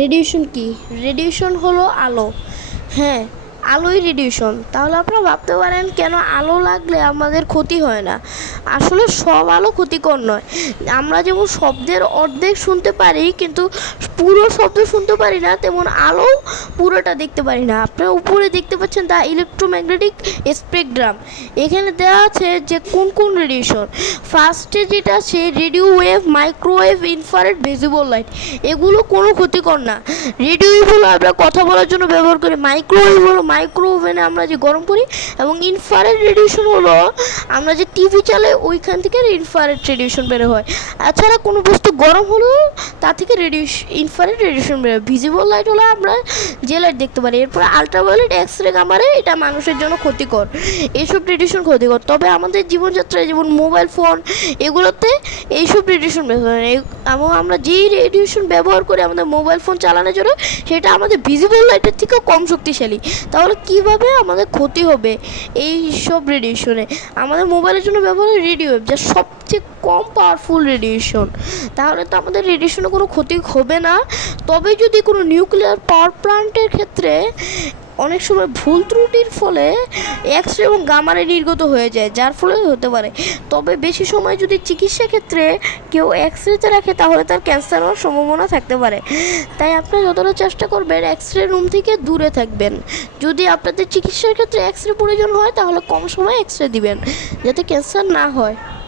Radiation কি? Radiation হলো আলো। হ্যাঁ, আলোই রেডিয়েশন। তাহলে আপনারা ভাবতে পারেন কেন আলো লাগলে আমাদের ক্ষতি হয় না। আসলে সব আলো ক্ষতিকর নয়। আমরা যেমন শব্দের অর্ধেক শুনতে পারি কিন্তু পুরো শব্দ শুনতে পারি না, তেমন আলো পুরোটা দেখতে পারি না। আপনারা উপরে দেখতে পাচ্ছেন দ্য ইলেকট্রোম্যাগনেটিক স্পেকট্রাম। এখানে দেওয়া আছে যে কোন কোন রেডিয়েশন। ফার্স্টে যেটা আছে radio wave, microwave, infrared, visible light. এগুলো কোনো ক্ষতিকর না। রেডিও ওয়েভ হলো আমরা কথা বলার জন্য ব্যবহার করি, মাইক্রোওয়েভ হলো মাইক্রো ওভেনে আমরা যে গরম করি, এবং ইনফ্রারেড রেডিয়েশন হলো আমরা যে টিভি চালাই ওইখান থেকে ইনফ্রারেড রেডিয়েশন বের হয়। এছাড়া কোনো বস্তু গরম হলো তা থেকে ইনফ্রারেড রেডিয়েশন বের হয়। ভিজিবল লাইট হলো আমরা যে লাইট দেখতে পারি। এরপরে আলট্রাভায়োলেট, এক্স রে, গামারে, এটা মানুষের জন্য ক্ষতিকর। এইসব রেডিয়েশন ক্ষতিকর। তবে আমাদের জীবনযাত্রায় যেমন মোবাইল ফোন এগুলোতে এইসব রেডিয়েশন ব্যবহার হয়। এবং আমরা যেই রেডিয়েশন ব্যবহার করি আমাদের মোবাইল ফোন চালানোর জন্য সেটা আমাদের ভিজিবল লাইটের থেকেও কম শক্তিশালী। তাহলে কিভাবে আমাদের ক্ষতি হবে এই সব রেডিয়েশনে? আমাদের মোবাইলের জন্য ব্যবহার হয় রেডিও ওয়েভ, যা সবচেয়ে কম পাওয়ারফুল রেডিয়েশন। তাহলে তো আমাদের রেডিয়েশনে কোনো ক্ষতি হবে না। তবে যদি কোনো নিউক্লিয়ার পাওয়ার প্ল্যান্টের ক্ষেত্রে অনেক সময় ভুল ত্রুটির ফলে এক্স রে এবং গামারে নির্গত হয়ে যায়, যার ফলে হতে পারে। তবে বেশি সময় যদি চিকিৎসা ক্ষেত্রে কেউ এক্স রেতে রাখে তাহলে তার ক্যান্সার হওয়ার সম্ভাবনা থাকতে পারে। তাই আপনারা যতটা চেষ্টা করবেন এক্স রে রুম থেকে দূরে থাকবেন। যদি আপনাদের চিকিৎসার ক্ষেত্রে এক্স রে প্রয়োজন হয় তাহলে কম সময় এক্স রে দিবেন যাতে ক্যান্সার না হয়।